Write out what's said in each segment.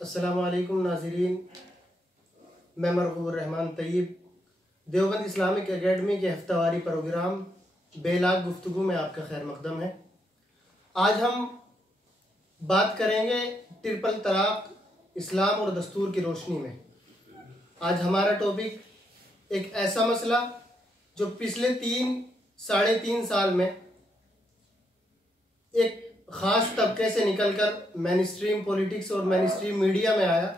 अस्सलामु अलैकुम नाज़रीन, मैं मरहूबुर रहमान तैयब देवबंद इस्लामिक एकेडमी के हफ्तावारी प्रोग्राम बेलाग गुफ्तगू में आपका खैर मकदम है। आज हम बात करेंगे ट्रिपल तलाक, इस्लाम और दस्तूर की रोशनी में। आज हमारा टॉपिक एक ऐसा मसला जो पिछले 3-3.5 साल में एक ख़ास तबके से निकलकर मेन स्ट्रीम पॉलिटिक्स और मेन स्ट्रीम मीडिया में आया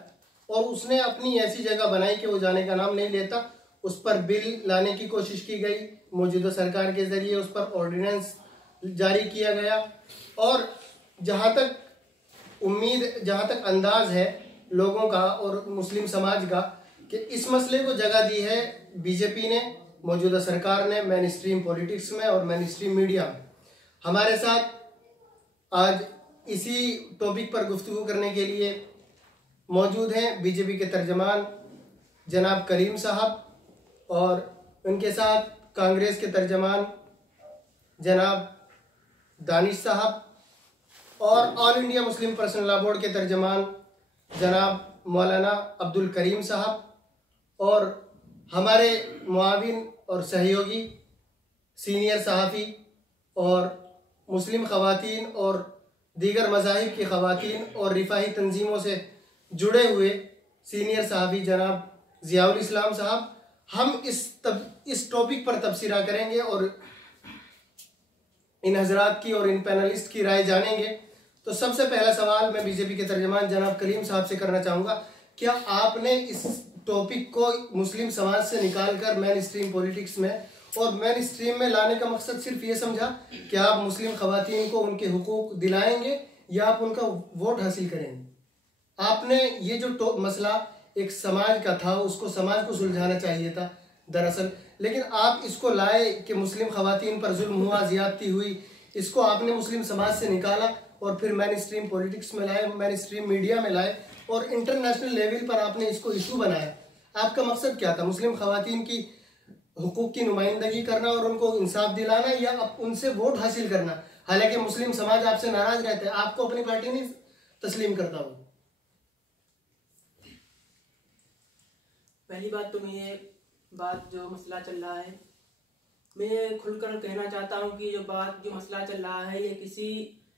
और उसने अपनी ऐसी जगह बनाई कि वो जाने का नाम नहीं लेता। उस पर बिल लाने की कोशिश की गई, मौजूदा सरकार के ज़रिए उस पर ऑर्डिनेंस जारी किया गया और जहाँ तक अंदाज है लोगों का और मुस्लिम समाज का कि इस मसले को जगह दी है बीजेपी ने, मौजूदा सरकार ने, मेन स्ट्रीम पॉलिटिक्स में और मेन स्ट्रीम मीडिया में। हमारे साथ आज इसी टॉपिक पर गुफ्तगू करने के लिए मौजूद हैं बीजेपी के तर्जमान जनाब करीम साहब और उनके साथ कांग्रेस के तर्जमान जनाब दानिश साहब और all India Muslim personal law board के तर्जमान जनाब मौलाना अब्दुल करीम साहब और हमारे मुआविन और सहयोगी सीनियर सहाफ़ी और मुस्लिम ख़वातीन और दीगर मज़ाहिब की ख़वातीन और रिफ़ाही तंजीमों से जुड़े हुए सीनियर सहाफ़ी जनाब ज़ियाउल इस्लाम साहब। हम इस टॉपिक पर तबसरा करेंगे और इन हजरात की और इन पैनलिस्ट की राय जानेंगे। तो सबसे पहला सवाल मैं बीजेपी के तर्जमान जनाब करीम साहब से करना चाहूँगा, क्या आपने इस टॉपिक को मुस्लिम समाज से निकाल कर मेन स्ट्रीम पॉलिटिक्स में और मेन स्ट्रीम में लाने का मकसद सिर्फ ये समझा कि आप मुस्लिम ख़वातीन को उनके हुकूक दिलाएंगे या आप उनका वोट हासिल करेंगे? आपने ये जो मसला एक समाज का था उसको समाज को सुलझाना चाहिए था दरअसल, लेकिन आप इसको लाए कि मुस्लिम ख़वातीन पर जुल्म हुआ, ज़्यादती हुई, इसको आपने मुस्लिम समाज से निकाला और फिर मेन स्ट्रीम पॉलिटिक्स में लाए, मेन स्ट्रीम मीडिया में लाए और इंटरनेशनल लेवल पर आपने इसको इशू बनाया। आपका मकसद क्या था? मुस्लिम ख़वातीन की हुकूक की नुमाइंदगी करना और उनको इंसाफ दिलाना या उनसे वोट हासिल करना? हालांकि मुस्लिम समाज आपसे नाराज रहता है, आपको अपनी पार्टी नहीं तस्लीम करता हूँ। पहली बात तो मैं बात जो मसला चल रहा है, मैं खुलकर कहना चाहता हूँ कि जो मसला चल रहा है ये किसी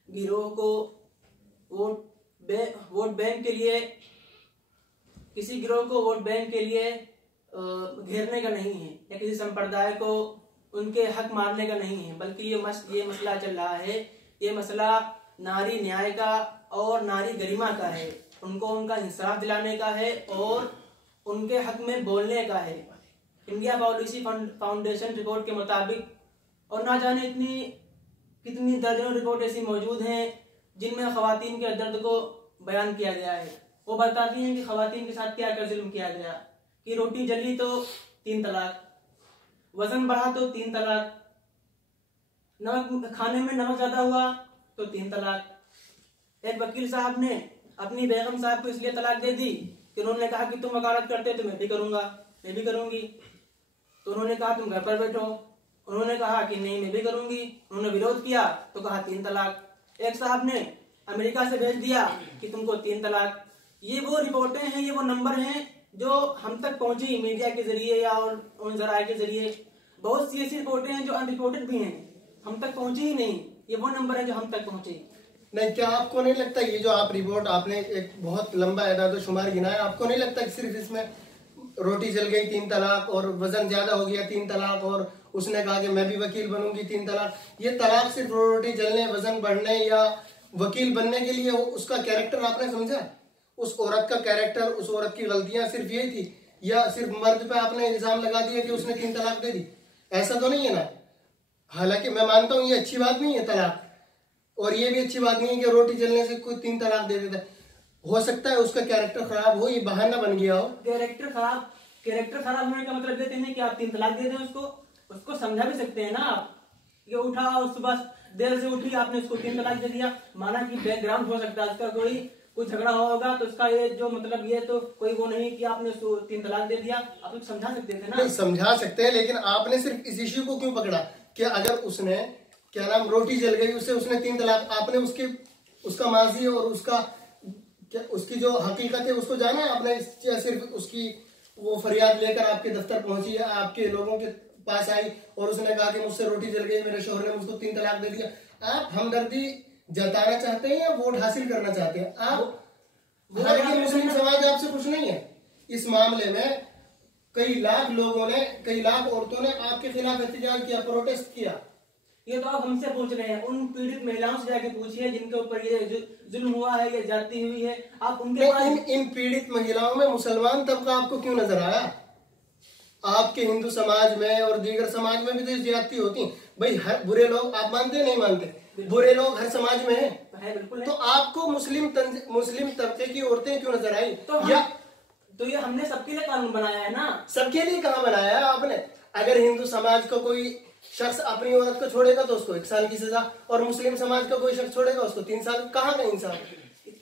गिरोह को वोट बैंक के लिए, किसी गिरोह को वोट बैंक के लिए घेरने का नहीं है या किसी संप्रदाय को उनके हक मारने का नहीं है, बल्कि ये मसला चल रहा है, ये मसला नारी न्याय का और नारी गरिमा का है। उनको उनका इंसाफ दिलाने का है और उनके हक में बोलने का है। इंडिया पॉलिसी फाउंडेशन रिपोर्ट के मुताबिक और ना जाने कितनी दर्जनों रिपोर्ट ऐसी मौजूद हैं जिनमें ख़वातीन के दर्द को बयान किया गया है। वो बताती हैं कि ख़वातीन के साथ क्या क्या जुल्म किया गया, कि रोटी जली तो 3 तलाक, वजन बढ़ा तो 3 तलाक, नमक खाने में नमक ज्यादा हुआ तो 3 तलाक। एक वकील साहब ने अपनी बेगम साहब को इसलिए तलाक दे दी कि उन्होंने कहा कि तुम वकालत करते तो मैं भी करूंगा, मैं भी करूंगी। तो उन्होंने कहा तुम घर पर बैठो, उन्होंने कहा कि नहीं मैं भी करूंगी, उन्होंने विरोध किया तो कहा 3 तलाक। एक साहब ने अमेरिका से भेज दिया कि तुमको 3 तलाक। ये वो रिपोर्टें हैं, ये वो नंबर हैं जो हम तक पहुंची मीडिया के जरिए या और उन जराये के जरिए। बहुत सी ऐसी रिपोर्टें हैं जो अनरिपोर्टेड भी हैं, हम तक पहुंची ही नहीं। ये वो नंबर है जो हम तक पहुंचे नहीं। क्या आपको नहीं लगता ये जो आप रिपोर्ट आपने एक बहुत लंबा एदाद शुमार गिनाया, आपको नहीं लगता कि सिर्फ इसमें रोटी जल गई 3 तलाक और वजन ज्यादा हो गया 3 तलाक और उसने कहा कि मैं भी वकील बनूंगी 3 तलाक, ये तलाक सिर्फ रोटी जलने, वजन बढ़ने या वकील बनने के लिए उसका कैरेक्टर आपने समझा? उस औरत का कैरेक्टर, उस औरत की गलतियां सिर्फ यही थी या सिर्फ मर्द पे आपने इल्जाम लगा दिया कि उसने 3 तलाक दे दी? ऐसा तो नहीं है ना। हालांकि मैं मानता हूँ ये अच्छी बात नहीं है तलाक, और ये भी अच्छी बात नहीं है कि रोटी जलने से कोई 3 तलाक दे देता है। हो सकता है उसका कैरेक्टर खराब हो, ये बहाना बन गया हो। कैरेक्टर खराब होने का मतलब देते हैं कि आप 3 तलाक दे दें उसको समझा भी सकते हैं ना आप। ये उठा और सुबह देर से उठी, आपने उसको 3 तलाक दे दिया, माना कि बैकग्राउंड हो सकता है उसका, कोई झगड़ा होगा तो उसका ये जो मतलब ये तो कोई वो नहीं कि आपने उसको 3 तलाक दे दिया। आप लोग समझा सकते थे ना। नहीं समझा सकते हैं, लेकिन आपने सिर्फ इस इश्यू को क्यों पकड़ा कि अगर उसने क्या नाम रोटी जल गई उसने 3 तलाक, आपने उसका माजी और उसका क्या उसकी जो हकीकत है उसको जाना है आपने, या सिर्फ उसकी वो फरियाद लेकर आपके दफ्तर पहुंची, आपके लोगों के पास आई और उसने कहा कि मुझसे रोटी जल गई, मेरे शोहर ने मुझको 3 तलाक दे दिया? आप हमदर्दी जताना चाहते हैं या वोट हासिल करना चाहते हैं? आप हालांकि मुस्लिम समाज आपसे खुश नहीं है इस मामले में। कई लाख लोगों ने, कई लाख औरतों ने आपके खिलाफ एहतजाज किया, प्रोटेस्ट किया। ये तो आप हमसे पूछ रहे हैं, उन पीड़ित महिलाओं से जाके पूछिए जिनके ऊपर ये जुल्म हुआ है, ये जाती हुई है। आप उनके इन पीड़ित महिलाओं में मुसलमान तबका आपको क्यों नजर आया? आपके हिंदू समाज में और दीगर समाज में भी तो ज्यादती होती भाई। हर बुरे लोग, आप मानते नहीं मानते, बुरे लोग हर समाज में हैं। बिल्कुल। तो आपको मुस्लिम तबके की औरतें क्यों नजर आई? तो ये हमने सबके लिए कानून बनाया है ना। सबके लिए कहाँ बनाया है आपने? अगर हिंदू समाज को कोई शख्स अपनी औरत को छोड़ेगा तो उसको 1 साल की सजा, और मुस्लिम समाज का कोई शख्स छोड़ेगा उसको 3 साल। कहाँ का इंसाफ?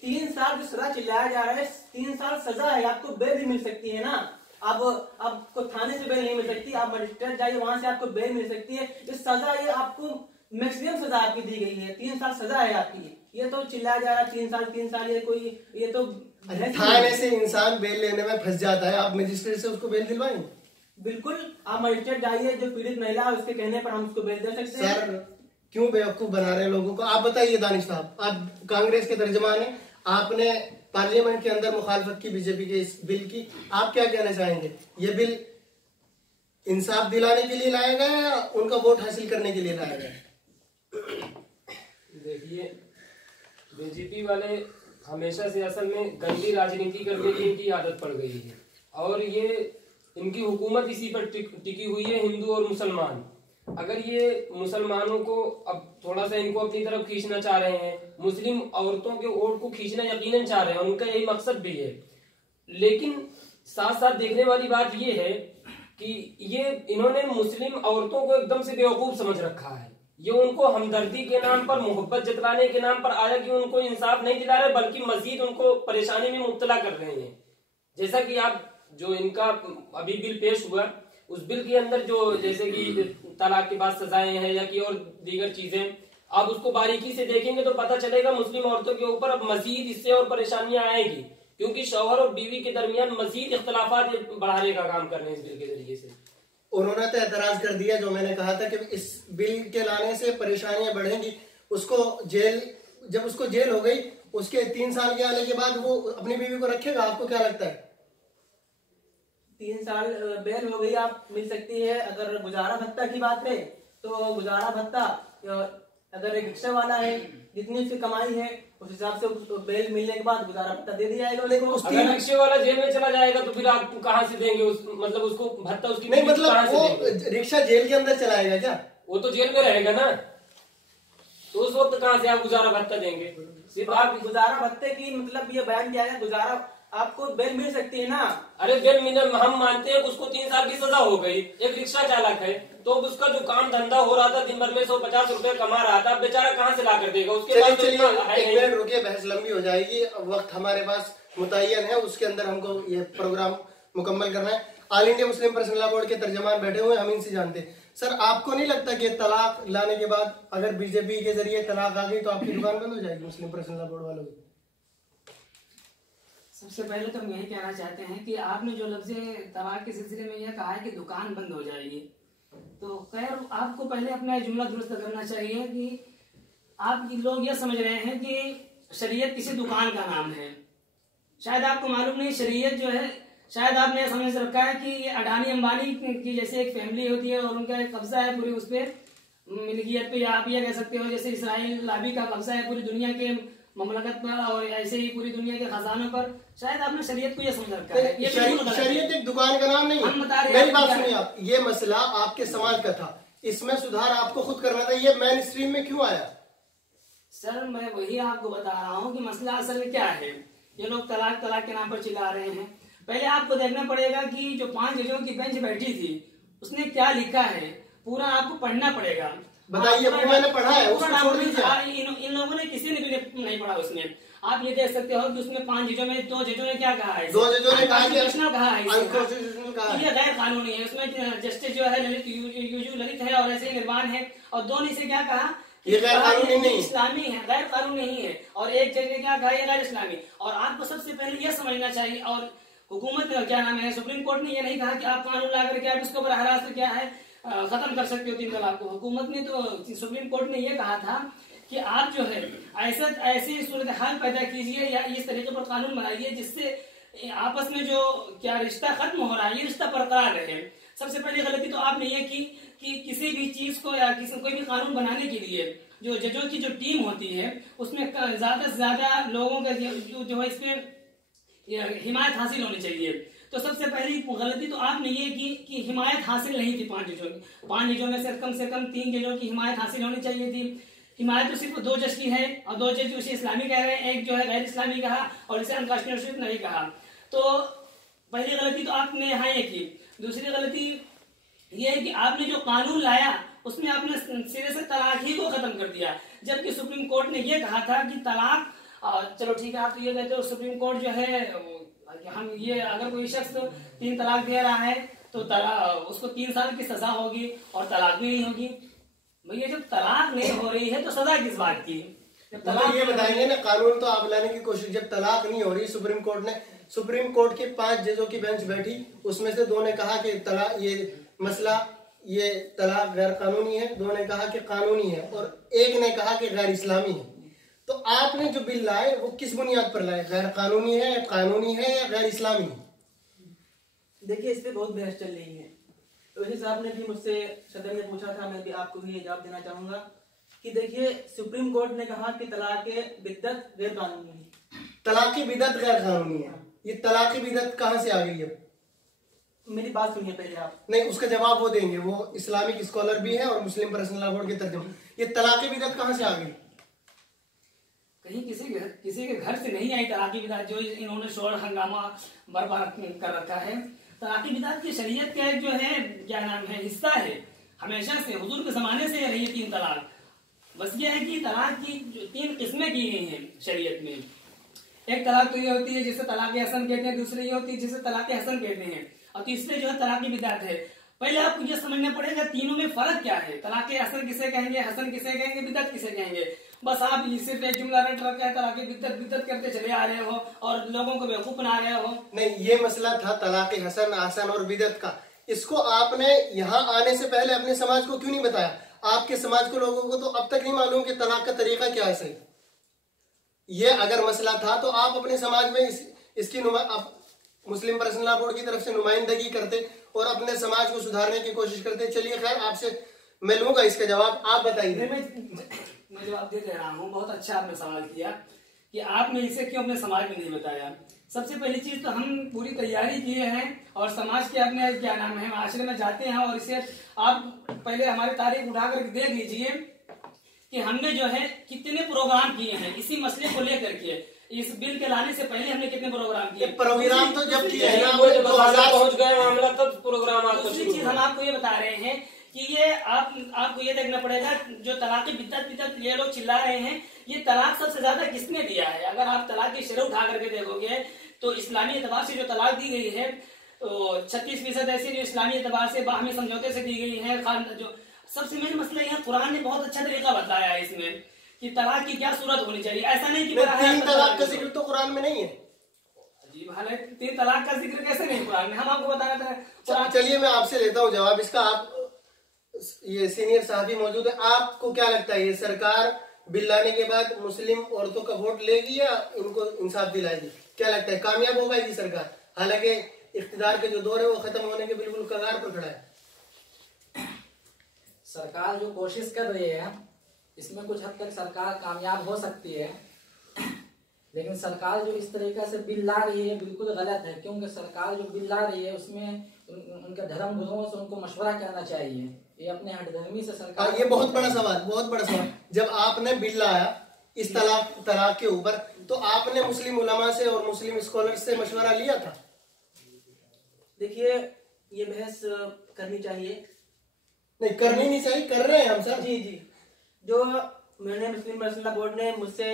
3 साल की सजा चिल्लाया जा रहा है, 3 साल सजा है। आपको बेल भी मिल सकती है ना। अब आपको थाने से बेल नहीं मिल सकती, आप मजिस्ट्रेट जाइए, वहां से आपको बेल मिल सकती है। ये सजा, ये आपको मैक्सिमम सजा आपकी दी गई है, 3 साल सजा है आपकी। ये तो चिल्लाया जा रहा है 3 साल, ये कोई, ये तो थाने से इंसान बेल लेने में फंस जाता है, आप मजिस्ट्रेट से उसको बेल दिलवाएंगे? बिल्कुल, आप मजिस्ट्रेट जाइए, जो पीड़ित महिला है उसके कहने पर हम उसको बेल दे सकते हैं। सर क्यों बेवकूफ बना रहे हैं लोगों को? आप बताइए दानिश साहब, आप कांग्रेस के तर्जमान हैं, आपने पार्लियामेंट के अंदर मुखालफत की बीजेपी के इस बिल की, आप क्या कहना चाहेंगे? ये बिल इंसाफ दिलाने के लिए लाया गया या उनका वोट हासिल करने के लिए लाया गया? देखिए, बीजेपी वाले हमेशा से असल में गंदी राजनीति करने की इनकी आदत पड़ गई है, और ये इनकी हुकूमत इसी पर टिकी हुई है, हिंदू और मुसलमान। अगर ये मुसलमानों को अब थोड़ा सा इनको अपनी तरफ खींचना चाह रहे हैं, मुस्लिम औरतों के वोट को खींचना यकीनन चाह रहे हैं, उनका यही मकसद भी है। लेकिन साथ साथ देखने वाली बात ये है कि ये इन्होंने मुस्लिम औरतों को एकदम से बेवकूफ समझ रखा है। ये उनको हमदर्दी के नाम पर, मोहब्बत जतलाने के नाम पर आया कि उनको इंसाफ नहीं दिला रहे, बल्कि मजीद उनको परेशानी में मुब्तला कर रहे हैं। जैसा कि आप जो इनका अभी बिल पेश हुआ, उस बिल के अंदर जो जैसे कि तलाक के बाद सजाएं हैं या कि और दीगर चीजें, आप उसको बारीकी से देखेंगे तो पता चलेगा मुस्लिम औरतों के ऊपर अब मजीद इससे और परेशानियां आएगी, क्योंकि शौहर और बीवी के दरमियान मजीद इख्तलाफात बढ़ाने का काम कर रहे हैं इस बिल के जरिए से। उन्होंने तो एतराज कर दिया, जो मैंने कहा था कि इस बिल के लाने से परेशानियां बढ़ेंगी। उसको जेल, जब उसको जेल हो गई, उसके 3 साल के आने के बाद वो अपनी बीवी को रखेगा? आपको क्या लगता है? 3 साल बेल हो गई, आप मिल सकती है। अगर गुजारा भत्ता की बात है तो गुजारा भत्ता, अगर एक रिक्शा वाला है, जितनी उसकी कमाई है उस हिसाब से उसको बेल मिलने के बाद गुजारा भत्ता दे दिया जाएगा। लेकिन अगर रिक्शे वाला जेल में चला जाएगा तो फिर आप कहाँ से देंगे मतलब उसको भत्ता? उसकी नहीं, मतलब वो रिक्शा जेल के अंदर चलाएगा क्या? वो तो जेल में रहेगा ना, तो उस वक्त कहाँ से आप गुजारा भत्ता देंगे? सिर्फ आप गुजारा भत्ते की मतलब ये बयान किया है, गुजारा आपको बेल मिल सकती है ना। अरे बेल मिले, हम मानते हैं उसको 3 साल की सजा हो गई, एक रिक्शा चालक है, तो उसका जो काम धंधा हो रहा था, दिन भर में 150 रुपए कमा रहा था, बेचारा कहाँ से ला कर देगा? उसके बाद एक मिनट रुकिए, बहस लंबी हो जाएगी, वक्त हमारे पास मुतय्यन है, उसके अंदर हमको ये प्रोग्राम मुकम्मल करना है। All India Muslim personal law board के तर्जमान बैठे हुए, हम इनसे जानते हैं। सर, आपको नहीं लगता कि तलाक लाने के बाद अगर बीजेपी के जरिए तलाक आ गई तो आपकी दुकान बंद हो जाएगी मुस्लिम पर्सनल लॉ बोर्ड वालों की? सबसे पहले तो हम यही कहना चाहते हैं कि आपने जो लफ्ज़ तलाक के सिलसिले में यह कहा है कि दुकान बंद हो जाएगी, तो खैर आपको पहले अपना जुमला दुरुस्त करना चाहिए कि आप लोग यह समझ रहे हैं कि शरीयत किसी दुकान का नाम है। शायद आपको मालूम नहीं, शरीयत जो है, शायद आपने यह समझ रखा है कि अडानी अंबानी की जैसे एक फैमिली होती है और उनका एक कब्जा है पूरी उस पर, मिल्कियत पे, आप यह कह सकते हो जैसे इसराइल लाबी का कब्जा है पूरी दुनिया के ममलकत पर और ऐसे ही पूरी दुनिया के खजानों पर। शायद आपने शरीयत को यह समझ रखा है। ये शरीयत एक दुकान का नाम नहीं है। हम बता रहे हैं, मेरी बात सुनिए आप, ये मसला आपके समाज का था, इसमें सुधार आपको खुद करना था, ये मेन स्ट्रीम में क्यों आया? सर, मैं वही आपको बता रहा हूँ कि मसला असल में क्या है। ये लोग तलाक तलाक के नाम पर चिल्ला रहे हैं। पहले आपको देखना पड़ेगा कि जो 5 जजों की बेंच बैठी थी उसने क्या लिखा है, पूरा आपको पढ़ना पड़ेगा। बताइए, मैंने पढ़ा है, उसको छोड़ दीजिए। इन लोगों ने किसी ने भी नहीं पढ़ा उसमें। आप ये देख सकते हो कि उसमें 5 जजों में 2 जजों ने क्या कहा है? 2 जजों ने कहा है ये गैर कानूनी है। उसमें जस्टिस जो है ललित यूजू ललित है और ऐसे निर्वाण है, और 2 ने इसे क्या कहा ये गैर कानूनी नहीं, इस्लामी है, गैर कानूनी नहीं है। और एक जगह क्या कहा, ये गैर इस्लामी। और आपको सबसे पहले ये समझना चाहिए, और हुकूमत क्या नाम है, सुप्रीम कोर्ट ने ये नहीं कहा कि आप कानून ला करके आप इसको बरह रास्त क्या है खत्म कर सकते हो 3 तलाक को। हुकूमत ने तो, सुप्रीम कोर्ट ने ये कहा था कि आप जो है ऐसी सूरत हाल पैदा कीजिए या इस तरीके पर कानून बनाइए जिससे आपस में जो क्या रिश्ता खत्म हो रहा है, ये रिश्ता बरकरार रहे। सबसे पहली गलती तो आपने ये की कि किसी भी चीज को या कोई भी कानून बनाने के लिए जो जजों की जो टीम होती है उसमें ज्यादा से ज्यादा लोगों का जो है इसमें हिमायत हासिल होनी चाहिए। तो सबसे पहली गलती तो आपने ये की कि हिमायत हासिल नहीं थी 5 जजों की। 5 जजों में से कम 3 जजों की हिमायत हासिल होनी चाहिए थी। हिमायत तो सिर्फ 2 जज की है और 2 जज उसे इस्लामी कह रहे हैं, एक जो है गैर इस्लामी कहा और इसे अनकॉन्स्टिट्यूशनल नहीं कहा। तो पहली गलती तो आपने यहाँ ये की। दूसरी गलती ये है कि आपने जो कानून लाया उसमें आपने सिरे से तलाक ही को खत्म कर दिया, जबकि सुप्रीम कोर्ट ने ये कहा था कि तलाक, चलो ठीक है आप तो ये कहते हो सुप्रीम कोर्ट जो है हम ये अगर कोई शख्स 3 तलाक दे रहा है तो उसको 3 साल की सजा होगी और तलाक भी नहीं होगी। भैया जब तलाक नहीं हो रही है तो सजा किस बात की? जब तलाक ये बताएंगे ना, कानून तो आप लाने की कोशिश, जब तलाक नहीं हो रही, सुप्रीम कोर्ट के 5 जजों की बेंच बैठी, उसमें से 2 ने कहा कि तलाक ये मसला ये तलाक गैर कानूनी है, 2 ने कहा कि कानूनी है और 1 ने कहा कि गैर इस्लामी है। तो आपने जो बिल लाए वो किस बुनियाद पर लाए, गैर कानूनी है, कानूनी है या गैर इस्लामी है? देखिए इस पे बहुत बहस चल रही है। तो इसी साहब ने भी मुझसे, सदर ने पूछा था, मैं भी आपको भी ये जवाब देना चाहूंगा कि देखिए सुप्रीम कोर्ट ने कहा कि तलाक बिद्दत गैर कानूनी है। तलाक बिदअत गैर कानूनी है, ये तलाक बिदअत कहाँ से आ गई है? मेरी बात सुनिए पहले आप। नहीं, उसका जवाब वो देंगे, वो इस्लामिक स्कॉलर भी है और मुस्लिम पर्सनल लॉ बोर्ड के तर्जुमे। ये तलाक बिदअत कहाँ से आ गई? कहीं किसी के घर से नहीं आई तलाक बिदअत, जो इन्होंने शोर हंगामा बर्बाद कर रखा है। तलाक बिदअत की शरीयत का जो है क्या नाम है हिस्सा है, हमेशा से हुजूर के जमाने से रही है 3 तलाक। बस ये है कि तलाक की जो 3 किस्में की गई हैं शरीयत में। एक तलाक तो ये होती है जिसे तलाक हसन कहते हैं, दूसरी ये होती है जिसे तलाक हसन कहते हैं, और तीसरे जो है तलाक बिदअत है। पहले आपको ये समझना पड़ेगा तीनों में फर्क क्या है, तलाक हसन किसे कहेंगे, हसन किसे कहेंगे, बिदअत किसे कहेंगे। बस आप सिर्फ एक जुमला रट रखा है, तलाक बिदअत करते चले आ रहे हो और लोगों को बेवकूफ बना रहे हो। नहीं, ये मसला था तलाक हसन और बिदअत का। इसको आपने यहाँ आने से पहले अपने समाज को क्यों नहीं बताया? आपके समाज को, लोगों को तो अब तक नहीं मालूम कि तलाक का तरीका क्या है सही। ये अगर मसला था तो आप अपने समाज में इसकी मुस्लिम पर्सनल लॉ बोर्ड की तरफ से नुमाइंदगी करते और अपने समाज को सुधारने की कोशिश करते। चलिए खैर, आपसे मैं लूंगा इसका जवाब, आप बताइए। मैं जवाब दे रहा हूँ। बहुत अच्छा आपने सवाल किया कि आपने इसे क्यों अपने समाज में नहीं बताया। सबसे पहली चीज तो हम पूरी तैयारी किए हैं और समाज के अपने क्या नाम है माशरे में जाते हैं, और इसे आप पहले हमारी तारीख उठा कर देख लीजिए कि हमने जो है कितने प्रोग्राम किए हैं इसी मसले को लेकर के। इस बिल के लाने से पहले हमने कितने प्रोग्राम किए? प्रोग्राम तो जब किए हैं ना, पहुंच गए मामला तब प्रोग्राम आपको। दूसरी चीज हम आपको ये बता रहे हैं कि ये आपको ये देखना पड़ेगा, जो तलाक बिदअत ये लोग चिल्ला रहे हैं, ये तलाक सबसे ज्यादा किसने दिया है? अगर आप तलाक की शरह उठा करके देखोगे तो इस्लामी एतबार से जो तलाक दी गई है तो 36% ऐसी जो इस्लामी एतबार से बाहमी समझौते से दी गई है। जो सबसे मेन मसला यहाँ कुरान ने बहुत अच्छा तरीका बताया है इसमें कि तलाक की क्या सूरत होनी चाहिए। ऐसा नहीं कि 3 तलाक का जिक्र तो कुरान में नहीं है। अजीब हाल है, 3 तलाक का जिक्र कैसे नहीं कुरान में? हम आपको बता रहे थे। चलिए मैं आपसे लेता हूँ जवाब इसका। आप ये सीनियर साहबी मौजूद है, आपको क्या लगता है ये सरकार बिल लाने के बाद मुस्लिम औरतों का वोट लेगी या इनको इंसाफ दिलाएगी? क्या लगता है, कामयाब होगा ये सरकार? हालांकि इख्तिदार के जो दौर है वो खत्म होने के बिल्कुल कगार पर खड़ा है। सरकार जो कोशिश कर रही है इसमें कुछ हद तक सरकार कामयाब हो सकती है, लेकिन सरकार जो इस तरीके से बिल ला रही है बिल्कुल गलत है। क्योंकि सरकार जो बिल ला रही है उसमें उनके धर्म गुरुओं से उनको मशवरा करना चाहिए। ये अपने हठधर्मी से सरकार, ये बहुत बड़ा सवाल। जब आपने बिल लाया इस तलाक के ऊपर तो आपने मुस्लिम उलमा से और मुस्लिम स्कॉलर से मशवरा लिया था? देखिए ये बहस करनी चाहिए। नहीं, करनी नहीं चाहिए, कर रहे हैं हम सर। जी जो मैंने मुस्लिम पर्सनल लॉ बोर्ड ने मुझसे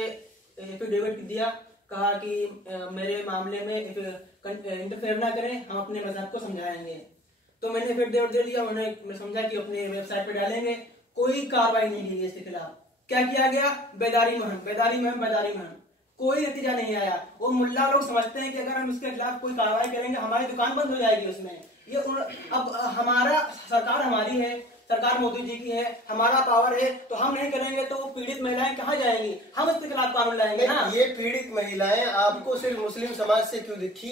एफिडेविट दिया, कहा कि मेरे मामले में इंटरफेयर ना करें, हम अपने मजहब को समझाएंगे। तो मैंने एफिडेविट दे दिया, उन्होंने मैं समझा कि अपने वेबसाइट पे डालेंगे। कोई कार्रवाई नहीं की इसके खिलाफ। क्या किया गया? बेदारी मुहिम। कोई नतीजा नहीं आया। वो मुल्ला लोग समझते हैं कि अगर हम इसके खिलाफ कोई कार्रवाई करेंगे हमारी दुकान बंद हो जाएगी उसमें। अब हमारा सरकार हमारी है, सरकार मोदी जी की है, हमारा पावर है, तो हम नहीं करेंगे तो पीड़ित महिलाएं कहाँ जाएंगी? हम इसके खिलाफ कानून लाएंगे ना। ये पीड़ित महिलाएं आपको सिर्फ मुस्लिम समाज से क्यों दिखी?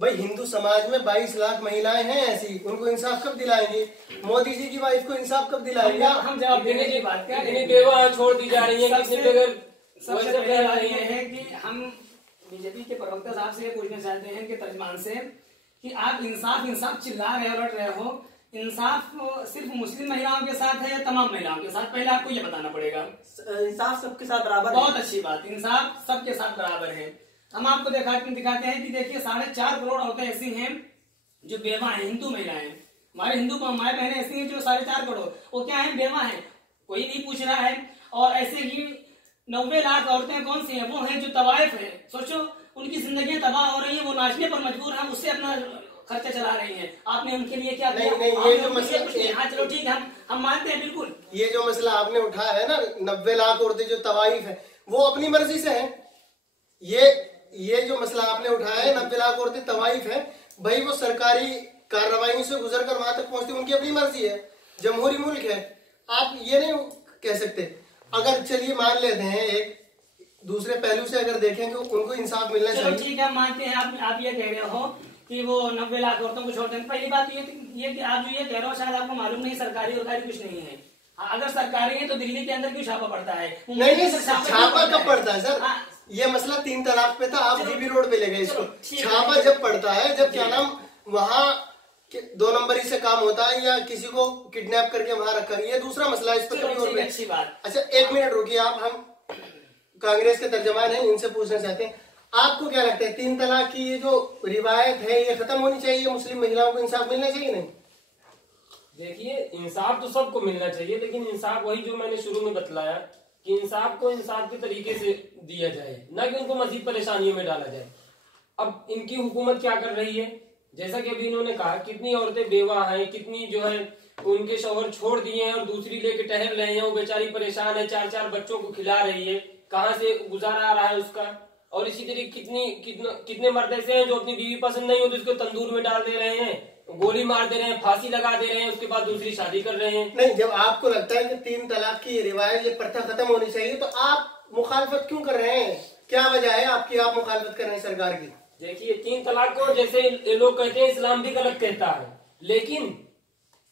भाई हिंदू समाज में 22 लाख महिलाएं हैं ऐसी, उनको इंसाफ कब दिलाएंगे? मोदी जी की वाइफ को इंसाफ कब दिलाएंगे? हम जवाब देने की बात कर रहे हैं। बेवा छोड़ दी जा रही है, कितनी बगैर सबसे पहले बात यह है कि हम बीजेपी के प्रवक्ता साहब से पूछना चाहते हैं कि तर्जमान से कि आप इंसाफ चिल्ला रहे हो, लड़ रहे हो, इंसाफ सिर्फ मुस्लिम महिलाओं के साथ है या तमाम महिलाओं के साथ? पहले आपको ये बताना पड़ेगा। इंसाफ सबके साथ बराबर। बहुत अच्छी बात, इंसाफ सबके साथ बराबर है। हम आपको दिखाते हैं कि देखिए 4.5 करोड़ औरतें ऐसी हैं जो बेवा है, हिंदू महिलाएं, हमारे हिंदू माए बहनें ऐसी हैं जो 4.5 करोड़ वो क्या है? बेवा है, कोई नहीं पूछ रहा है। और ऐसे ही 90 लाख औरतें कौन सी हैं? वो हैं जो तवाइफ है। सोचो उनकी जिंदगी तबाह हो रही है, वो नाचने पर मजबूर है, उससे अपना खर्चा चला रही हैं। आपने उनके लिए क्या किया? नहीं, ये जो मसला, हाँ चलो ठीक है, हम मानते हैं बिल्कुल। ये जो मसला आपने उठाया है ना, 90 लाख औरतें जो तवाइफ है वो अपनी मर्जी से है। ये जो मसला आपने उठाया है 90 लाख औरतें तवाइफ है, भाई वो सरकारी कार्रवाई से गुजर कर वहां तक पहुंचती, उनकी अपनी मर्जी है, जमहूरी मुल्क है। आप ये नहीं कह सकते। अगर चलिए मान लेते हैं एक दूसरे पहलू से अगर देखें कि उनको इंसाफ मिलना चाहिए, ठीक है, मानते हैं। आप ये कह रहे हो कि वो 90 लाख औरतों को छोड़ते हैं। पहली बात ये कि आप जो ये कह रहे हो शायद आपको मालूम नहीं, सरकारी और कुछ नहीं है। अगर सरकारी है तो दिल्ली के अंदर क्यों छापा पड़ता है? नहीं, छापा कब पड़ता है सर? ये मसला 3 तलाक पे था, आप जीबी रोड पे ले गए इसको। छापा जब पड़ता है जब क्या नाम वहाँ 2 नंबरी से काम होता है या किसी को किडनैप करके वहां रखा, ये दूसरा मसला है। इस पर कभी और अच्छी बात। अच्छा 1 मिनट रुकिए आप, हम कांग्रेस के तर्जमान हैं, इनसे पूछना चाहते हैं आपको क्या लगता है 3 तलाक की ये जो रिवायत है ये खत्म होनी चाहिए? मुस्लिम महिलाओं को इंसाफ मिलना चाहिए? नहीं, देखिए इंसाफ तो सबको मिलना चाहिए, लेकिन इंसाफ वही जो मैंने शुरू में बतलाया कि इंसाफ को इंसाफ के तरीके से दिया जाए, ना कि उनको मजीद परेशानियों में डाला जाए। अब इनकी हुकूमत क्या कर रही है? जैसा कि अभी इन्होंने कहा, कितनी औरतें बेवा हैं, कितनी जो है उनके शौहर छोड़ दिए हैं और दूसरी लेके टहल रहे हैं, वो बेचारी परेशान है, 4 बच्चों को खिला रही है, कहाँ से गुजारा आ रहा है उसका। और इसी तरीके कितने मर्द ऐसे हैं जो अपनी बीवी पसंद नहीं हो तो उसको तंदूर में डाल दे रहे हैं, गोली मार दे रहे हैं, फांसी लगा दे रहे हैं, उसके बाद दूसरी शादी कर रहे हैं। नहीं, जब आपको लगता है कि 3 तलाक की रिवायत ये प्रथा खत्म होनी चाहिए तो आप मुखालफत क्यों कर रहे हैं? क्या वजह है आपकी, आप मुखालफत कर रहे हैं सरकार की? देखिए 3 तलाक को जैसे ये लोग कहते हैं इस्लाम भी गलत कहता है, लेकिन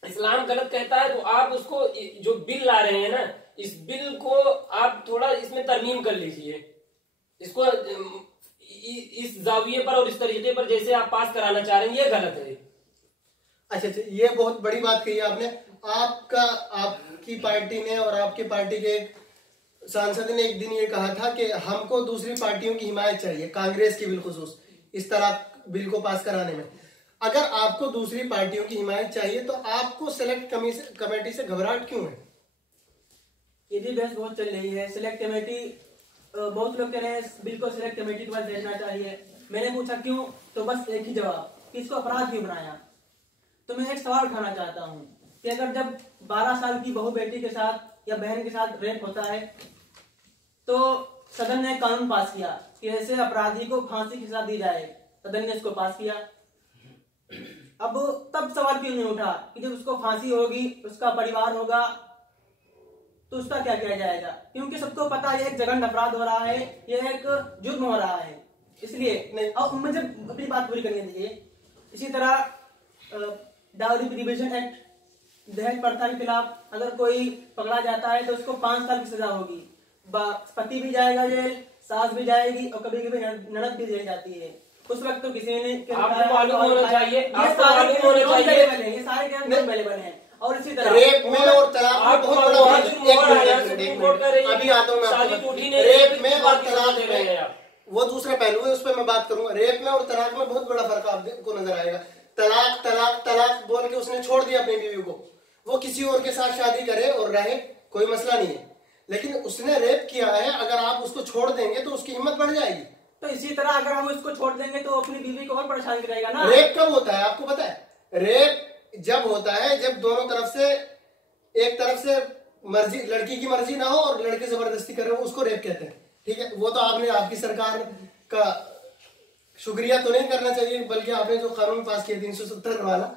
इस्लाम गलत कहता है तो आप उसको जो बिल ला रहे हैं ना, इस बिल को आप थोड़ा इसमें तरमीम कर लीजिए, इसको इस जाविये पर और इस तरीके पर जैसे आप पास कराना चाह रहे हैं ये गलत है। अच्छा, ये बहुत बड़ी बात कही आपने। आपकी पार्टी ने और आपकी पार्टी के सांसद ने एक दिन ये कहा था कि हमको दूसरी पार्टियों की हिमायत चाहिए, कांग्रेस की बिलखुसूस इस तलाक बिल को पास कराने में। अगर आपको दूसरी पार्टियों की हिमायत चाहिए तो आपको सेलेक्ट कमेटी से घबराहट क्यों है? ये भी बहस बहुत चल रही है। सिलेक्ट कमेटी, बहुत लोग कह रहे हैं इस बिल को सिलेक्ट कमेटी के पास भेजना चाहिए। मैंने पूछा क्यों, तो बस एक ही जवाब कि इसको अपराध क्यों बनाया। तो मैं एक सवाल उठाना चाहता हूँ कि अगर जब 12 साल की बहू बेटी के साथ या बहन के साथ रेप होता है तो सदन ने कानून पास किया कि ऐसे अपराधी को फांसी की सजा दी जाए, सदन ने इसको पास किया। अब तब सवाल क्यों नहीं उठा कि जब उसको फांसी होगी, उसका परिवार होगा, तो उसका क्या किया जाएगा? क्योंकि सबको पता है ये एक जघन्य अपराध हो रहा है, ये एक जुर्म हो रहा है। इसलिए नहीं, अब मुझे अपनी बात पूरी करनी दीजिए। इसी तरह डाउरी प्रिवेंशन एक्ट, दहेज प्रथा के खिलाफ अगर कोई पकड़ा जाता है तो उसको 5 साल की सजा होगी। पति भी जाएगा जेल, सास भी जाएगी और कभी कभी ननद भी जेल जाती है। उस वक्त तो किसी ने आपको मालूम होना चाहिए, ये सारे अवेलेबल हैं। और इसी तरह रेप में और तलाक में बहुत बड़ा अभी आता हूँ मैं। रेप में और तलाक में वो दूसरा पहलू है, उस पर मैं बात करूंगा। रेप में और तलाक में बहुत बड़ा फर्क आपको नजर आएगा। तलाक तलाक तलाक बोल के उसने छोड़ दिया अपनी बीवी को, वो किसी और के साथ शादी करे और रहे, कोई मसला नहीं है। लेकिन उसने रेप किया है, अगर आप उसको छोड़ देंगे तो उसकी हिम्मत बढ़ जाएगी। तो इसी तरह अगर हम उसको छोड़ देंगे तो अपनी बीवी को और परेशान करेगा ना। रेप कब होता है आपको पता है? रेप जब होता है जब दोनों तरफ से, एक तरफ से मर्जी, लड़की की मर्जी ना हो और लड़के जबरदस्ती कर रहे हो, उसको रेप कहते हैं। ठीक है, वो तो आपने आपकी सरकार का शुक्रिया तो नहीं करना चाहिए, बल्कि आपने जो कानून पास किया 370 वाला।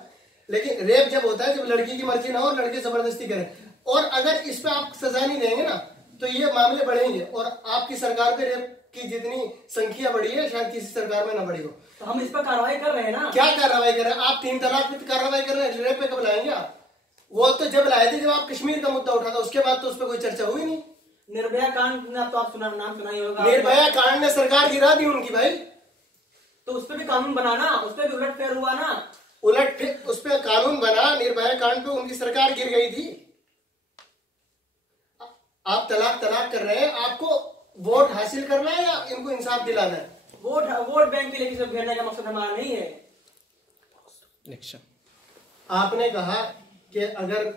लेकिन रेप जब होता है जब लड़की की मर्जी ना हो और लड़के जबरदस्ती करें, और अगर इस पे आप सजा नहीं देंगे ना तो ये मामले बढ़ेंगे, और आपकी सरकार पे रेप की जितनी संख्या बढ़ी है शायद किसी सरकार में ना बढ़ी हो। तो हम इस पर कार्रवाई कर रहे हैं ना। क्या कार्रवाई कर रहे हैं आप? 3 तलाक पे कार्रवाई कर रहे हैं, रेप पे कब लाएंगे आप? वो तो जब लाए थे जब आप कश्मीर का मुद्दा उठा था, उसके बाद तो उस पर कोई चर्चा हुई नहीं। निर्भया कांड तो आप नाम सुना ही होगा। निर्भया कांड ने सरकार गिरा दी उनकी भाई, तो उस पर भी कानून बनाना, उस पर भी उलटफेर हुआ ना। उलट उस पर कानून बना, निर्भया कांड पे उनकी सरकार गिर गई थी। आप तलाक कर रहे हैं, आपको वोट हासिल करना है या इनको इंसाफ दिलाना है? वोट बैंक के लिए किसी को घेरने का मकसद हमारा नहीं है। आपने कहा कि अगर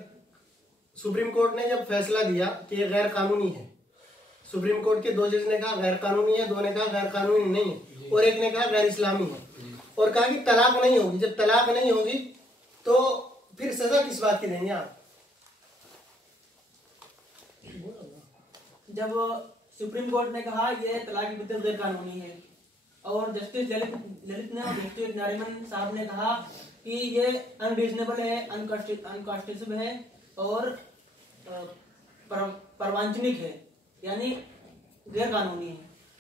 सुप्रीम कोर्ट ने जब फैसला दिया कि ये गैर कानूनी है, सुप्रीम कोर्ट के 2 जज ने कहा गैर कानूनी है, 2 ने कहा गैर कानूनी नहीं है, और 1 ने कहा गैर इस्लामी है, और कहा कि तलाक नहीं होगी। जब तलाक नहीं होगी तो फिर सजा किस बात की देंगे आप? जब सुप्रीम कोर्ट ने कहा ये तलाक की बिद्दत गैर कानूनी है, और जस्टिस ललित ने और जस्टिस नारिमन साहब ने कहा कि ये अनरीजनेबल है, अनकॉन्स्टिट्यूशनल है और परवांचनिक है, यानी गैर कानूनी है।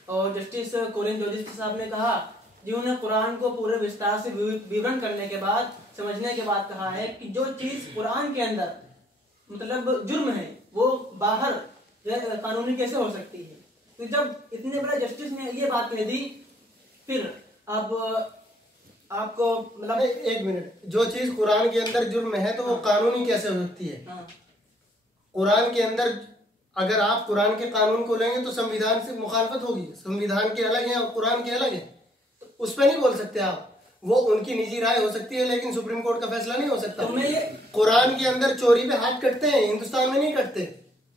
और जस्टिस कोलिन जोजिस साहब ने कहा, जिन्होंने कुरान को पूरे विस्तार से विवरण करने के बाद, समझने के बाद कहा है कि जो चीज कुरान के अंदर मतलब जुर्म है वो बाहर कानूनी कैसे हो सकती है। तो जब इतने बड़े जस्टिस ने ये बात कह दी, फिर अब आपको मतलब 1 मिनट, जो चीज कुरान के अंदर जुर्म है तो वो कानूनी कैसे हो सकती है? हाँ। कुरान के अंदर अगर आप कुरान के कानून को लेंगे तो संविधान से मुखालफत होगी। संविधान के अलग है और कुरान के अलग है, तो उस पर नहीं बोल सकते आप। वो उनकी निजी राय हो सकती है लेकिन सुप्रीम कोर्ट का फैसला नहीं हो सकता। कुरान के अंदर चोरी पे हाथ कटते हैं, हिंदुस्तान में नहीं कटते।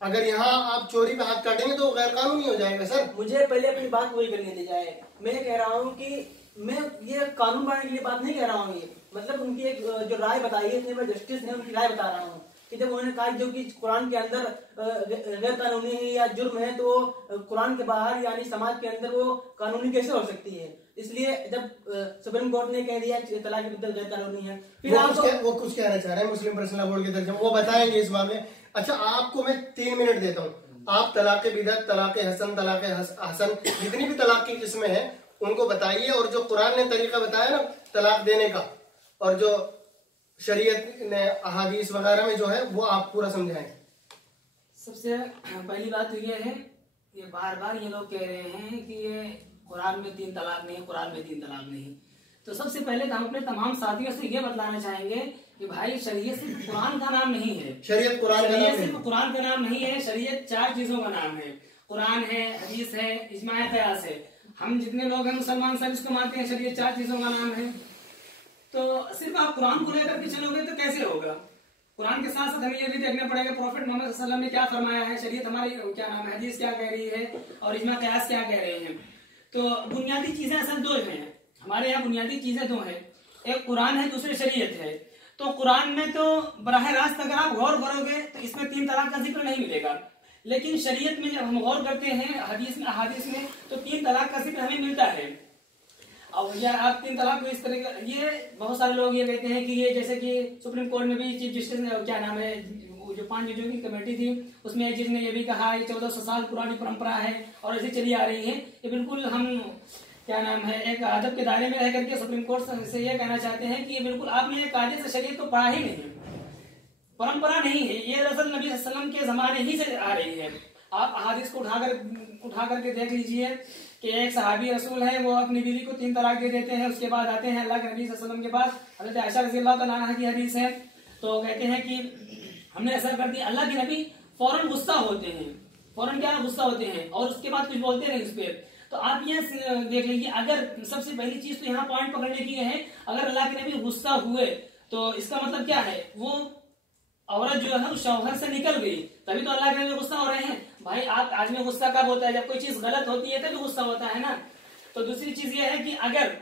अगर यहाँ आप चोरी पे हाथ काटेंगे तो गैर कानूनी हो जाएगा। सर मुझे पहले अपनी बात पूरी करने दी जाए। मैं कह रहा हूँ कि मैं ये कानून बनाने के लिए बात नहीं कह रहा हूँ, ये मतलब उनकी एक जो राय बताई है, इतने बड़े जस्टिस ने उनकी राय बता रहा हूँ कि जब उन्होंने कहा जो कि कुरान के अंदर गैर कानूनी है या जुर्म है तो कुरान के बाहर यानी समाज के अंदर वो कानूनी कैसे हो सकती है। इसलिए जब सुप्रीम कोर्ट ने कह दिया तलाक की बिद्दत गैर कानूनी है, फिर वो कुछ कहना चाह रहे हैं मुस्लिम पर्सनल बोर्ड के तरफ, वो बताएंगे इस मामले। अच्छा, आपको मैं 3 मिनट देता हूँ, आप तलाक बिदअत, तलाक हसन, तलाक हसन, जितनी भी तलाक की किस्में हैं उनको बताइए, और जो कुरान ने तरीका बताया ना तलाक देने का, और जो शरीयत ने अहादीस वगैरह में जो है वो आप पूरा समझाएं। सबसे पहली बात तो ये है, ये बार बार ये लोग कह रहे हैं कि ये कुरान में 3 तलाक नहीं, कुरान में 3 तलाक नहीं। तो सबसे पहले तो हम अपने तमाम साथियों से ये बतलाना चाहेंगे कि भाई शरीयत सिर्फ कुरान का नाम नहीं है। शरीयत सिर्फ कुरान का नाम नहीं है। शरीयत 4 चीजों का नाम है। कुरान है, हदीस है, इजमा कयास है। हम जितने लोग हैं मुसलमान सब इसको मानते हैं। शरीयत 4 चीजों का नाम है। तो सिर्फ आप कुरान को लेकर के चलोगे तो कैसे होगा? कुरान के साथ साथ हमें ये भी देखना पड़ेगा प्रॉफिट मोहम्मद सल्लल्लाहु अलैहि वसल्लम ने क्या फरमाया है, शरीयत हमारी क्या नाम है, हदीस क्या कह रही है, और इजमा कयास क्या कह रहे हैं। तो बुनियादी चीजें असल 2 हैं हमारे यहाँ। बुनियादी चीजें 2 हैं, एक कुरान है, दूसरी शरीयत है। तो कुरान में तो बराह रास्त अगर आप गौर करोगे तो इसमें 3 तलाक का जिक्र नहीं मिलेगा, लेकिन शरीयत में जब हम गौर करते हैं हदीस में, अहादीस में, तो 3 तलाक का जिक्र हमें मिलता है। और या आप 3 तलाक को इस तरह का, ये बहुत सारे लोग ये कहते हैं कि ये जैसे कि सुप्रीम कोर्ट में भी चीफ जस्टिस ने क्या नाम है, जो 5 जजों की कमेटी थी उसमें एक जज ने ये भी कहा है 1400 साल पुरानी परंपरा है और ऐसी चली आ रही है। ये बिल्कुल हम क्या नाम है एक अदब के दायरे में रह करके सुप्रीम कोर्ट से ये कहना चाहते हैं कि ये बिल्कुल आपने ये कायदे से शरीयत तो पढ़ा ही नहीं, परंपरा नहीं है ये, दरअसल नबी सल्लल्लाहु अलैहि वसल्लम के जमाने ही से आ रही है। आप अहादीस को उठा करके देख लीजिए कि एक सहाबी रसूल है, वो अपनी बीवी को 3 तलाक दे देते हैं। उसके बाद आते हैं अल्लाह के नबी सल्लल्लाहु अलैहि वसल्लम के पास, हज़रत आयशा रज़ियल्लाहु तआला अन्हा की हदीस है, तो कहते हैं कि हमने ऐसा कर दिया। अल्लाह के नबी फौरन गुस्सा होते हैं, फौरन क्या गुस्सा होते हैं और उसके बाद कुछ बोलते नहीं उस पर। तो आप ये देख लीजिए, अगर सबसे पहली चीज तो यहाँ पॉइंट पकड़ने की है, अगर अल्लाह के नबी गुस्सा हुए तो इसका मतलब क्या है, वो औरत जो है उस शौहर से निकल गई, तभी तो अल्लाह के नबी गुस्सा हो रहे हैं। भाई आप आज में गुस्सा कब होता है, जब कोई चीज गलत होती है तभी गुस्सा होता है ना। तो दूसरी चीज ये है कि अगर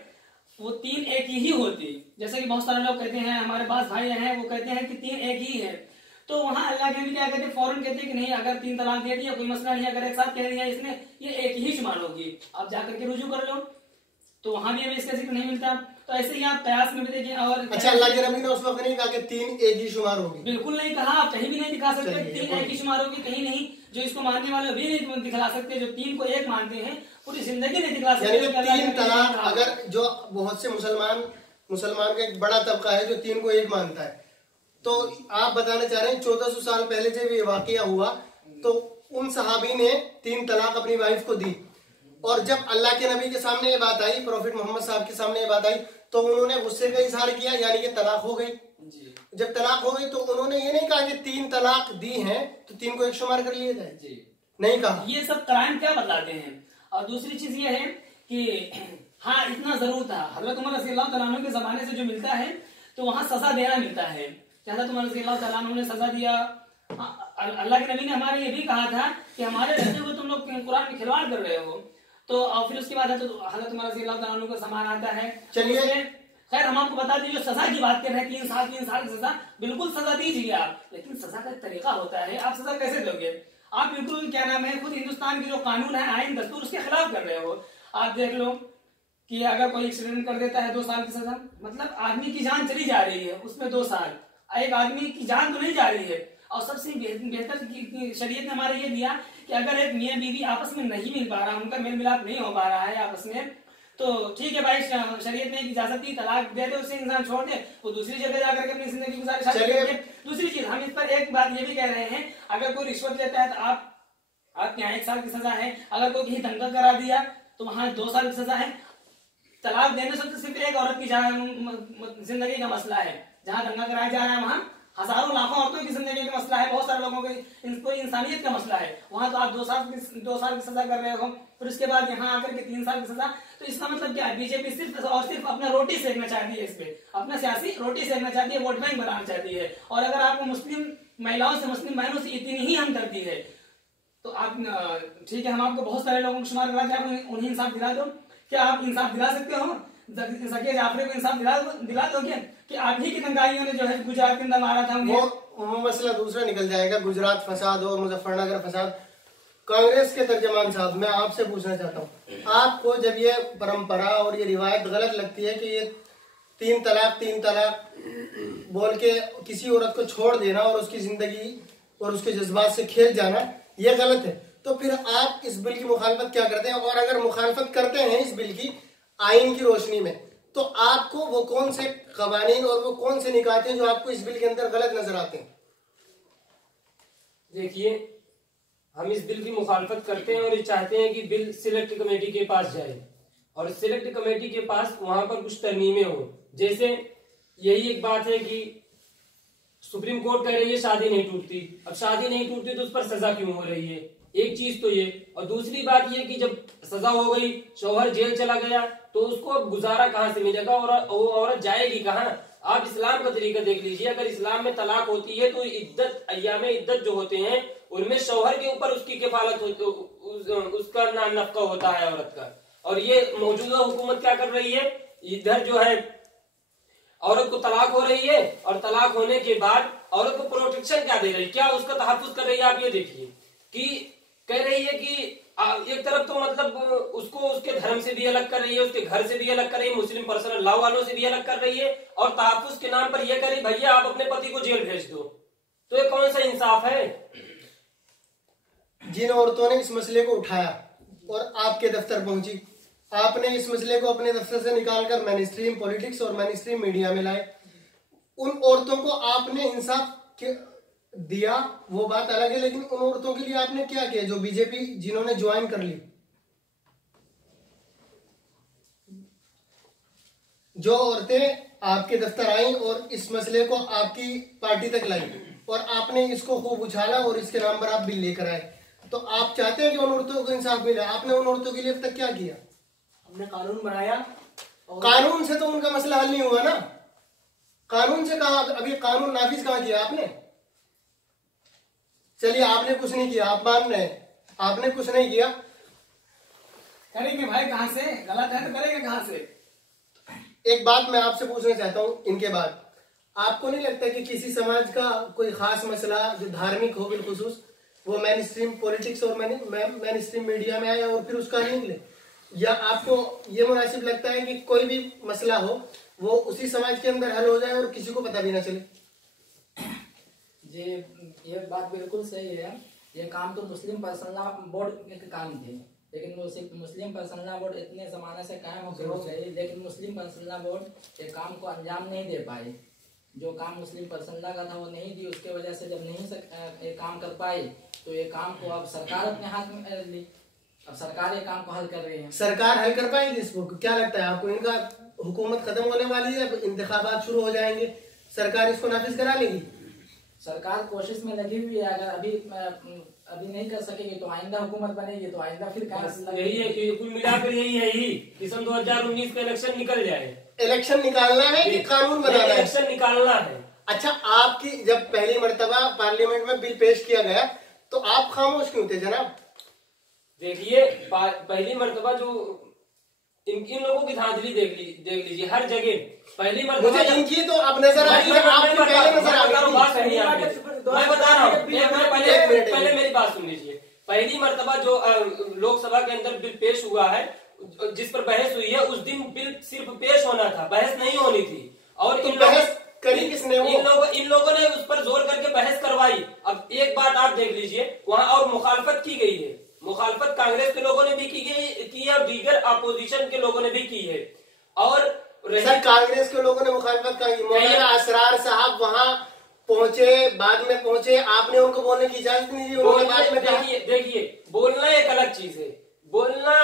वो 3 एक ही होती, जैसे कि बहुत सारे लोग कहते हैं, हमारे पास भाई हैं वो कहते हैं कि 3 एक ही है, तो वहाँ अल्लाह के नबी क्या कहते हैं, फौरन कहते हैं कि नहीं, अगर 3 तलाक दे दिया कोई मसला नहीं, अगर एक साथ कह दिया इसने, ये एक ही शुमार होगी, आप जाकर के रुजू कर लो। तो वहां भी हमें इसका जिक्र नहीं मिलता। तो ऐसे ही आप कयास में भी देखिए। और अच्छा, अल्लाह के नबी ने उस वक्त नहीं कहा कि 3 एक ही शुमार होगी? बिल्कुल नहीं कहा, आप कहीं भी नहीं दिखा सकते 3 एक ही शुमार होगी, कहीं नहीं। जो इसको मानने वाले भी नहीं दिखला सकते, जो 3 को एक मानते हैं पूरी जिंदगी नहीं दिखला सकते। 3 तलाक, अगर जो बहुत से मुसलमान का एक बड़ा तबका है जो 3 को एक मानता है, तो आप बताना चाह रहे हैं 1400 साल पहले जब ये वाकया हुआ तो उन सहाबी ने 3 तलाक अपनी वाइफ को दी, और जब अल्लाह के नबी के सामने ये बात आई, प्रॉफिट मोहम्मद साहब के सामने ये बात आई, तो उन्होंने गुस्से का इजहार किया, यानी कि तलाक हो गई। जब तलाक हो गई तो उन्होंने ये नहीं कहा कि 3 तलाक दी हैं तो 3 को एक शुमार कर लिया जाए, नहीं कहा। ये सब क्राइम क्या बतलाते हैं। और दूसरी चीज ये है कि हाँ, इतना जरूर था, हजरत उमर रज़ी अल्लाह तआला अन्हु के जमाने से जो मिलता है तो वहाँ सजा देना मिलता है। हजरत उमर रज़ी अल्लाह तआला अन्हु ने सजा दिया। अल्लाह के नबी ने हमारे ये भी कहा था कि हमारे बच्चे को तुम लोग कुरान में खिलवाड़ कर रहे हो। तो और फिर उसके बाद हजरत उमर रज़ी अल्लाह तआला अन्हु का समान आता है। चलिए, खैर हम आपको बता दें, जो सजा की बात कर रहे हैं 3 साल की सजा, बिल्कुल सजा दीजिए आप, लेकिन सजा का तरीका होता है। आप सजा कैसे दोगे? आप बिल्कुल क्या नाम है, खुद हिंदुस्तान की जो कानून है, आइन दस्तूर, उसके खिलाफ कर रहे हो। आप देख लो कि अगर कोई एक्सीडेंट कर देता है 2 साल की सजा, मतलब आदमी की जान चली जा रही है, उसमें 2 साल, एक आदमी की जान तो नहीं जा रही है। और सबसे बेहतर शरीयत ने हमारे ये दिया कि अगर एक मियाँ बीवी आपस में नहीं मिल पा रहा, उनका मेल मिलाप नहीं हो पा रहा है आपस में, तो ठीक है भाई, शरीयत ने इजाजत दी, तलाक दे दे, उसे इंसान छोड़ दे, वो दूसरी जगह जाकर के अपनी जिंदगी गुजारे। दूसरी चीज हम इस पर एक बात ये भी कह रहे हैं, अगर कोई रिश्वत लेता है तो आपके यहाँ 1 साल की सजा है। अगर कोई कहीं दंगा करा दिया तो वहां 2 साल की सजा है। तलाक देने से तो सिर्फ एक औरत की जिंदगी का मसला है, जहाँ दंगा कराया जा रहा है वहाँ हजारों लाखों औरतों की जिंदगी का मसला है, बहुत सारे लोगों को इंसानियत का मसला है। वहां तो आप 2 साल की सजा कर रहे हो, फिर उसके बाद यहाँ आकर के 3 साल की सजा। तो इसका मतलब क्या है, बीजेपी सिर्फ और सिर्फ अपना रोटी सेकना चाहती है, इस पे अपना सियासी रोटी सेकना चाहती है, वोट बैंक बनाना चाहती है। और अगर आपको मुस्लिम महिलाओं से, मुस्लिम बहनों से इतनी ही हमदर्दी है तो आप, ठीक है, हम आपको बहुत सारे लोगों को शुमार करा के आप उन्हें इंसाफ दिला दो। क्या आप इंसाफ दिला सकते हो? ज़किया जाफरी को इंसाफ दिला दोगे कि आप ही की दंगाइयों ने जो है गुजरात के अंदर मारा था वो मसला दूसरा निकल जाएगा, गुजरात फसाद और मुजफ्फरनगर फसाद। कांग्रेस के तर्जमान साहब, मैं आपसे पूछना चाहता हूँ, आपको जब ये परंपरा और ये रिवायत गलत लगती है कि ये 3 तलाक बोल के किसी औरत को छोड़ देना और उसकी जिंदगी और उसके जज्बात से खेल जाना, ये गलत है, तो फिर आप इस बिल की मुखालफत क्या करते हैं? और अगर मुखालफत करते हैं इस बिल की आइन की रोशनी में, तो आपको वो कौन से कवानीन और वो कौन से निकाते हैं जो आपको इस बिल के अंदर गलत नजर आते हैं? देखिए, हम इस बिल की मुखालफत करते हैं और ये चाहते हैं कि बिल सिलेक्ट कमेटी के पास जाए, और सिलेक्ट कमेटी के पास वहां पर कुछ तरमीमें हो। जैसे यही एक बात है कि सुप्रीम कोर्ट कह रही है शादी नहीं टूटती, अब शादी नहीं टूटती तो उस पर सजा क्यों हो रही है? एक चीज तो ये, और दूसरी बात ये कि जब सजा हो गई, शौहर जेल चला गया, तो उसको अब गुजारा कहाँ से मिलेगा और वो औरत जाएगी कहाँ? आप इस्लाम का तरीका देख लीजिए, अगर इस्लाम में तलाक होती है तो इद्दत, अय्याम इद्दत जो होते हैं उनमें शौहर के ऊपर उसकी किफालत होती, उसका नफका होता है औरत का। और ये मौजूदा हुकूमत क्या कर रही है, इधर जो है औरत को तलाक हो रही है, और तलाक होने के बाद औरत को प्रोटेक्शन क्या दे रही है, क्या उसका तहफ्फुज कर रही है? आप ये देखिए कि कह रही है कि एक तरफ तो मतलब उसको उसके धर्म से भी अलग कर रही है, उसके घर से भी अलग कर रही है, मुस्लिम पर्सनल लॉ वालों से भी अलग कर रही है, और तहफ्फुज के नाम पर यह कह रही भैया आप अपने पति को जेल भेज दो। तो ये कौन सा इंसाफ है? जिन औरतों ने इस मसले को उठाया और आपके दफ्तर पहुंची, आपने इस मसले को अपने दफ्तर से निकालकर मेन स्ट्रीम पॉलिटिक्स और मेन स्ट्रीम मीडिया में लाए, उन औरतों को आपने इंसाफ दिया, वो बात अलग है, लेकिन उन औरतों के लिए आपने क्या किया जो बीजेपी जिन्होंने ज्वाइन कर ली? जो औरतें आपके दफ्तर आई और इस मसले को आपकी पार्टी तक लाई और आपने इसको खूब उछाला और इसके नाम पर आप बिल लेकर आए, तो आप चाहते हैं कि उन औरतों को इंसाफ मिले। आपने उन औरतों के लिए अब तक क्या किया? हमने कानून बनाया। कानून से तो उनका मसला हल नहीं हुआ ना। कानून से कहा, अभी कानून नाफिज कहाँ किया आपने? चलिए, आपने कुछ नहीं किया, आप मान रहे हैं आपने कुछ नहीं किया। करेंगे भाई कहाँ से? गलत है तो करेंगे कहाँ से? एक बात मैं आपसे पूछना चाहता हूं इनके बाद, आपको नहीं लगता कि किसी समाज का कोई खास मसला जो धार्मिक हो बिलखुसूस वो मेन स्ट्रीम पॉलिटिक्स और मेन स्ट्रीम मीडिया में आए और फिर उसका हल निकले, या आपको ये मुनासिब लगता है कि कोई भी मसला हो वो उसी समाज के अंदर हल हो जाए और किसी को पता भी ना चले? जी, ये बात बिल्कुल सही है। ये काम तो मुस्लिम पर्सनल लॉ बोर्ड के काम थे, लेकिन मुस्लिम पर्सनल लॉ बोर्ड इतने जमाने से कायम हो गई, लेकिन मुस्लिम पर्सनल लॉ बोर्ड ये काम को अंजाम नहीं दे पाए। जो काम मुस्लिम पर्सनल लॉ का था वो नहीं दी, उसके वजह से जब नहीं ये काम कर पाई तो ये काम को अब सरकार अपने हाथ में ली। अब सरकार ये काम को हल कर रही है। सरकार हल कर पाएगी इसको? क्या लगता है आपको? इनका हुकूमत खत्म होने वाली है, इंतखाबात शुरू हो जाएंगे, सरकार इसको नाफिज करा लेगी? सरकार कोशिश में लगी हुई है। अगर अभी नहीं कर सकेगी तो आइंदा हुकूमत बनेगी तो आइंदा फिर यही है कि कुल मिलाकर यही है ही कि सन 2019 का इलेक्शन निकल जाए। इलेक्शन निकालना है कि कानून बनाना है? इलेक्शन निकालना है। अच्छा, आपकी जब पहली मर्तबा पार्लियामेंट में बिल पेश किया गया तो आप खामोश क्यों थे जनाब? देखिए, पहली मर्तबा जो इन लोगों की धांधली देख लीजिए हर जगह। पहली मर्तबा मुझे इनकी तो अब नजर आ रही है, आपकी पहले नजर आ रही थी। मैं बता रहा हूँ, पहले मेरी बात सुन लीजिए। पहली मर्तबा जो लोकसभा के अंदर बिल पेश हुआ है, जिस पर बहस हुई है, उस दिन बिल सिर्फ पेश होना था, बहस नहीं होनी थी। और तो बहस करी किसने? इन लोगों ने उस पर जोर करके बहस करवाई। अब एक बात आप देख लीजिए, वहाँ और मुखालफत की गई है। मुखालफत कांग्रेस के लोगों ने भी की है और दीगर अपोजिशन के लोगों ने भी की है। और सर, कांग्रेस के लोगों ने मुखालफत की, मौलाना असरार साहब वहाँ पहुंचे, बाद में पहुंचे, आपने उनको बोलने की इजाजत नहीं दी, उन्होंने बाद में कहा। देखिए, बोलना एक अलग चीज है, बोलना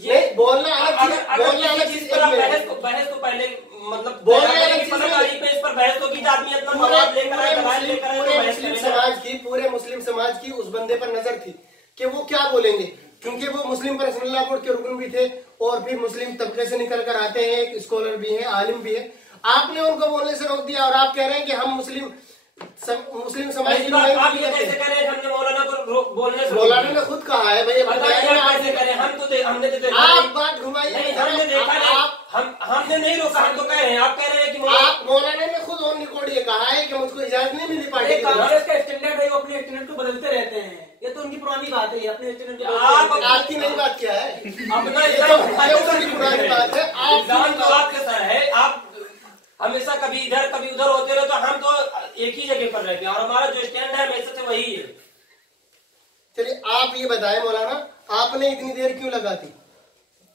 ये बोलना अलग चीज पर आप बहस को पहले मतलब इस पर बहस होगी, आदमी अपना मवाद लेकर पूरे मुस्लिम समाज की उस बंदे पर नजर थी कि वो क्या बोलेंगे, क्योंकि वो मुस्लिम पर्सनल लॉ बोर्ड के रुकन भी थे और फिर मुस्लिम तबके से निकल कर आते हैं, एक स्कॉलर भी है, आलिम भी है। आपने उनको बोलने से रोक दिया और आप कह रहे हैं कि हम मुस्लिम समाज की आप ये कैसे कह रहे हैं? हमने मौलाना को बोलने से, मौलाना ने खुद कहा है भैया, कैसे करें? हम तो हमने आप बात घुमाइए, हमने देखा नहीं, हमने नहीं रोका, हम तो कह रहे हैं, आप कह रहे हैं कि आप मौलाना ने खुद ऑन रिकॉर्ड ये कहा है कि मुझको इजाजत नहीं मिली पार्टी की। कांग्रेस का स्टैंडर्ड है, वो अपने स्टैंडर्ड को बदलते रहते हैं, ये तो उनकी पुरानी बात है। अपने स्टैंडर्ड आपकी नई बात क्या है? अपना पुरानी बात है। आपके सर है, आप हमेशा कभी इधर कभी उधर होते रहे, तो हम तो एक ही जगह पर रहते हैं और हमारा जो स्टैंड है हमेशा से वही है। चलिए, आप ये बताएं मौलाना, आपने इतनी देर क्यों लगा थी?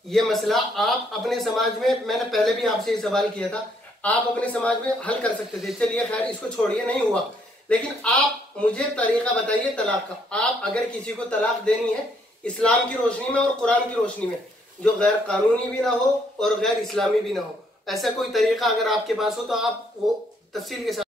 ये मसला आप अपने समाज में, मैंने पहले भी आपसे ये सवाल किया था, आप अपने समाज में हल कर सकते थे। चलिए खैर, इसको छोड़िए, नहीं हुआ, लेकिन आप मुझे तरीका बताइए तलाक का। आप अगर किसी को तलाक देनी है इस्लाम की रोशनी में और कुरान की रोशनी में, जो गैर कानूनी भी ना हो और गैर इस्लामी भी ना हो, ऐसा कोई तरीका अगर आपके पास हो तो आप वो तफसील के साथ